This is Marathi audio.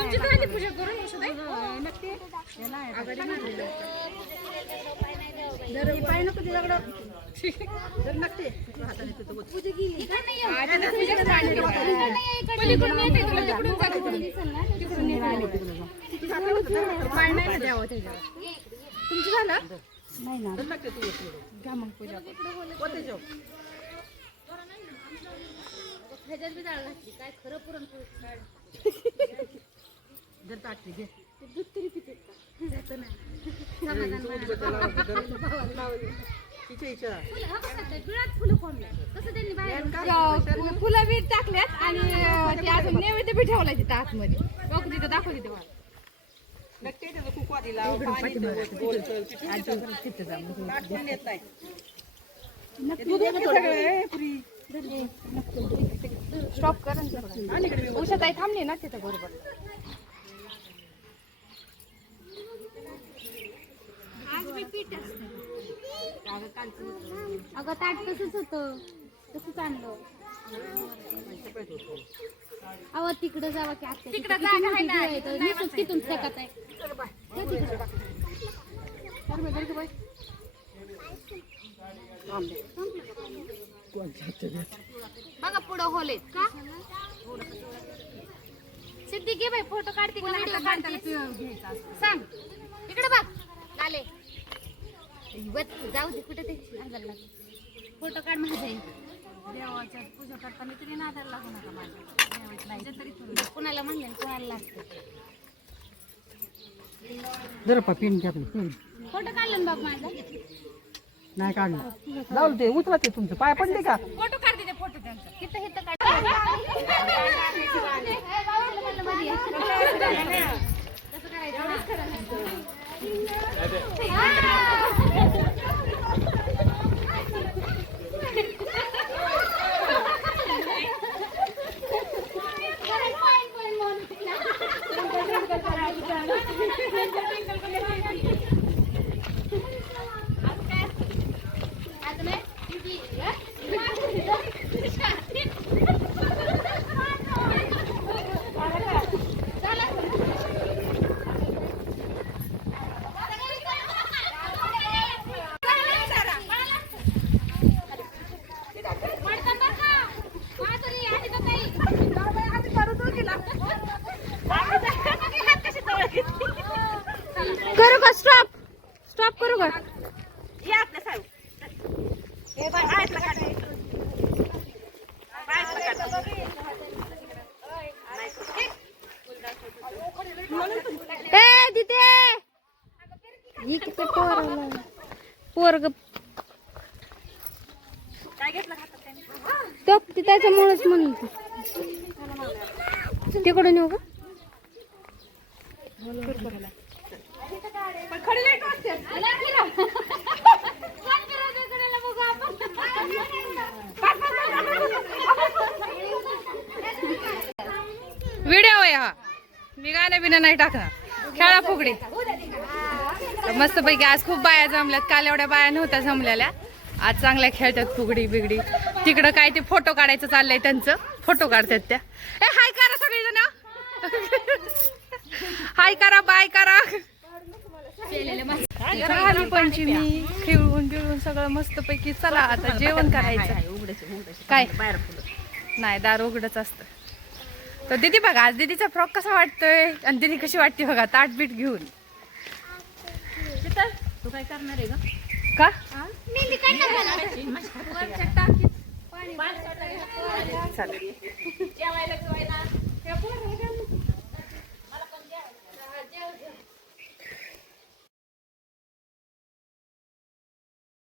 तुमची झाली पूजा करून उषाताई? पाय नको हा, तिथं पूजेचं पाणी ठेवा. पलीकडून येते तुला तिकडून जा तिकडून. तिकडून येते. पाय नाही ना द्यावं त्याच्यावर. तुमचं झालं घ्या मग पूजा ह्याच्यात बी डाळ घातली काय खरं पुरणपोळी जर ताटली घे. दूध तरी पिते त्याचं नाही तिच्या इच्छा. बिळात फुलं कोंबल्या तसं त्यांनी बाहेर त्या फुलं बी टाकल्यात आणि ते अजून नैवेद्य बी ठेवलाय तिथं आतमध्ये. बघ तिथं दाखव तिथे मला नक्की त्याचं कुकू आधी लाव, पाणी ठेव, गोल कर, पिठलं टाक. ताट पण येत नाही. दूध आहे का थोडं? ए, पुरी. स्टॉप कर थांबली ना तिथं बरोबर. अगं ताट तसंच होतं. तसंच आणलं. अहो तिकडं जावा की आत्या तिकडं. जागा आहे ना, ती आहे, तिकडं तर नाही नुसतंच तिथून फेकत आहे. बघा पुढं होले. का? सिद्धी घे बाई फोटो काढते का? सांग. इकडे बघ. आले. जाऊ दे कुठे ते. नादाला फोटो काढ माझा. देवाच्या पूजा करताना तरी नादाला लागू नका माझ्या देवाच्या तरी कुणाला म्हणलं कुणाला लागतं. जरा पा पिन घ्या तुम्ही. पिन. फोटो काढलं ना माझा? नाही काढलं जाऊ ते उचला ते तुमचं. पाय पडले का? फोटो काढते ते फोटो त्यांचा. तिथं इथं काढ करू का स्टॉप स्टॉप करू का? ए तिथे! ही किती पोर पोरग. तो ती त्याच्यामुळेच म्हणून तिकडून येऊ का? व्हिडिओ आहे हा. मी गाणं बिणं नाही टाकणार. खेळा फुगडी. मस्त पैकी आज खूप बाया जमल्यात. काल एवढ्या बाया नव्हत्या जमलेल्या. आज चांगल्या खेळतात फुगडी बिगडी. तिकडं काय ते फोटो काढायचं चाललंय त्यांचं. फोटो काढतात त्या. ए हाय करा सगळेजण. हाय करा बाय करा. झाली पंचमी खेळून बिळून सगळं मस्त पैकी चला आता जेवण करायचं. काय? नाही दार उघडच असतं. तर दीदी बघा आज दीदीचा फ्रॉक कसा वाटतोय? आणि दीदी कशी वाटते बघा ताट बीट घेऊन तू काय करणार आहे ग? का? जेवायला